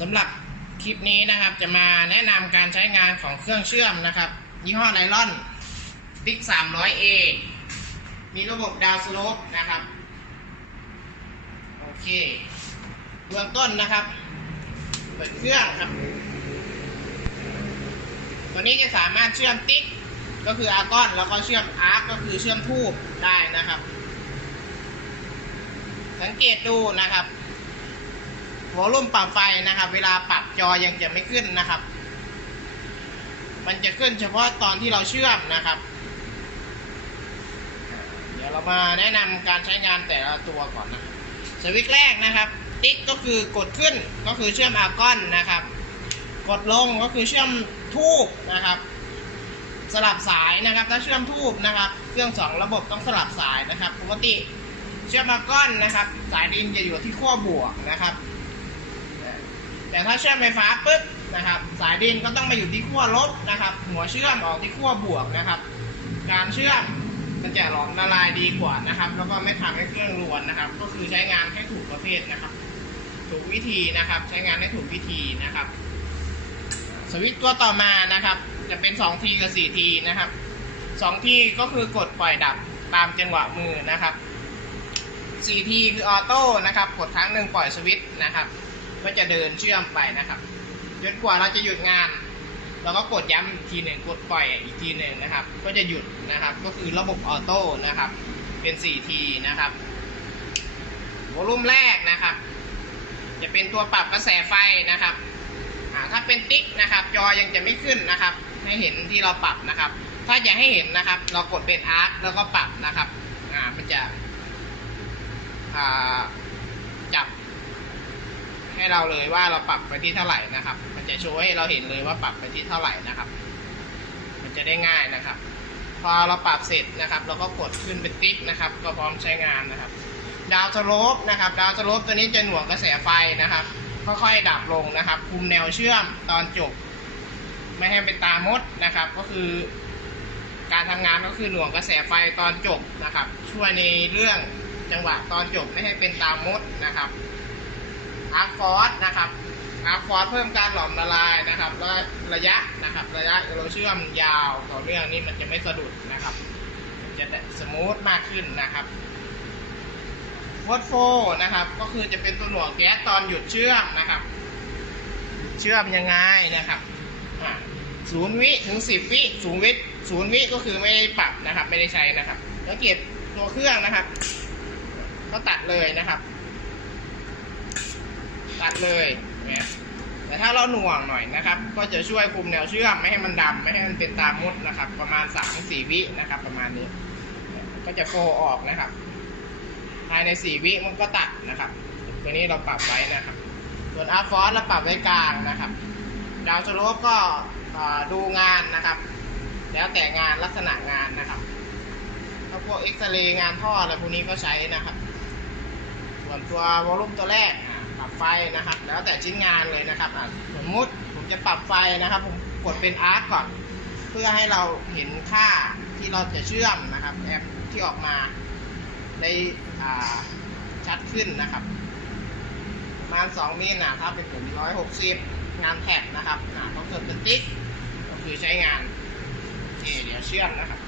สำหรับคลิปนี้นะครับจะมาแนะนำการใช้งานของเครื่องเชื่อมนะครับ ยี่ห้อไนลอนติ๊ก 300A มีระบบดาวสโลปนะครับ โอเคเบื้องต้นนะครับ เปิดเครื่องครับ ตัวนี้จะสามารถเชื่อมติ๊ก ก็คืออาร์กอน แล้วก็เชื่อมอาร์กก็คือเชื่อมทูบได้นะครับ สังเกตดูนะครับ วอลลุ่มปรับไฟนะครับ เวลาปรับจอยังจะไม่ขึ้นนะครับ มันจะขึ้นเฉพาะตอนที่เราเชื่อมนะครับ เดี๋ยวเรามาแนะนำการใช้งานแต่ละตัวก่อนนะสวิตช์แรกนะครับ ติ๊กก็คือกดขึ้นก็คือเชื่อมอาร์กอนนะครับ กดลงก็คือเชื่อมทูบนะครับสลับสายนะครับถ้าเชื่อมทูบนะครับ เครื่องสองระบบต้องสลับสายนะครับ ปกติเชื่อมอาร์กอนนะครับ สายดินจะอยู่ที่ขั้วบวกนะครับ แต่ถ้าเชื่อมไฟฟ้าปุ๊บนะครับ สายดินก็ต้องมาอยู่ที่ขั้วลบนะครับ หัวเชื่อมออกที่ขั้วบวกนะครับ การเชื่อมมันจะหลอมละลายดีกว่านะครับ แล้วก็ไม่ทำให้เครื่องรวนนะครับ ก็คือใช้งานให้ถูกประเภทนะครับ ถูกวิธีนะครับ ใช้งานให้ถูกวิธีนะครับ สวิตตัวต่อมานะครับ จะเป็น2ทีกับ4ทีนะครับ2ทีก็คือกดปล่อยดับตามจังหวะมือนะครับ4ทีคือออโต้นะครับ กดครั้งหนึ่งปล่อยสวิตนะครับ ก็จะเดินเชื่อมไปนะครับจนกว่าเราจะหยุดงานเราก็กดย้ำอีกทีหนึ่งกดปล่อยอีกทีหนึ่งนะครับ ก็จะหยุดนะครับ ก็คือระบบออโต้นะครับ เป็น4ทีนะครับวอลลุ่มแรกนะครับ จะเป็นตัวปรับกระแสไฟนะครับถ้าเป็นติ๊กนะครับ จอยังจะไม่ขึ้นนะครับ ให้เห็นที่เราปรับนะครับ ถ้าจะให้เห็นนะครับ เรากดเป็นอาร์คแล้วก็ปรับนะครับ อ่ามันจะอ่า ให้เราเลยว่าเราปรับไปที่เท่าไหร่นะครับ มันจะโชว์ให้เราเห็นเลยว่าปรับไปที่เท่าไหร่นะครับ มันจะได้ง่ายนะครับ พอเราปรับเสร็จนะครับ เราก็กดขึ้นเป็นติ๊กนะครับ ก็พร้อมใช้งานนะครับ ดาวสโลปนะครับ ดาวสโลปตัวนี้จะหน่วงกระแสไฟนะครับ ค่อยๆดับลงนะครับ คุมแนวเชื่อมตอนจบ ไม่ให้เป็นตามดนะครับ ก็คือการทำงานก็คือหน่วงกระแสไฟตอนจบนะครับ ช่วยในเรื่องจังหวะตอนจบไม่ให้เป็นตามดนะครับ อาร์ฟอสนะครับอาร์ฟอสเพิ่มการหลอมละลายนะครับและระยะนะครับระยะเราเชื่อมยาวต่อเนื่องนี่มันจะไม่สะดุดนะครับมันจะสมูทมากขึ้นนะครับวอตโฟนะครับ ก็คือจะเป็นตัวหน่วงแก๊สตอนหยุดเชื่อมนะครับ เชื่อมยังไงนะครับศูนย์วิถึงสิบวิศูนย์วิศูนย์วิก็คือไม่ได้ปรับนะครับ ไม่ได้ใช้นะครับ แล้วเก็บตัวเครื่องนะครับ ก็ตัดเลยนะครับ ตัดเลยเนี่ยแต่ถ้าเราหน่วงหน่อยนะครับ ก็จะช่วยคุมแนวเชื่อมไม่ให้มันดำไม่ให้มันเป็นตามมดนะครับ ประมาณสามสี่วินะครับ ประมาณนี้ ก็จะโฟออกนะครับ ภายใน4วิมันก็ตัดนะครับ ตัวนี้เราปรับไว้นะครับ ส่วนอาร์ฟอสเราปรับไว้กลางนะครับ ดาวสโลปก็ดูงานนะครับ แล้วแต่งานลักษณะงานนะครับถ้าพวกเอ็กซเรย์งานท่ออะไรพวกนี้ก็ใช้นะครับ ส่วนตัววอลลุ่มตัวแรก ปรับไฟนะครับ แล้วแต่ชิ้นงานเลยนะครับสมมุติผมจะปรับไฟนะครับ ผมกดเป็นอาร์ตก่อน เพื่อให้เราเห็นค่าที่เราจะเชื่อมนะครับ แอปที่ออกมาได้ชัดขึ้นนะครับประมาณ2มิลนะถ้าเป็นผม160 งานแท็บนะครับต้องเกิดเป็นติ๊กก็คือใช้งานโอเคเดี๋ยวเชื่อมนะครับ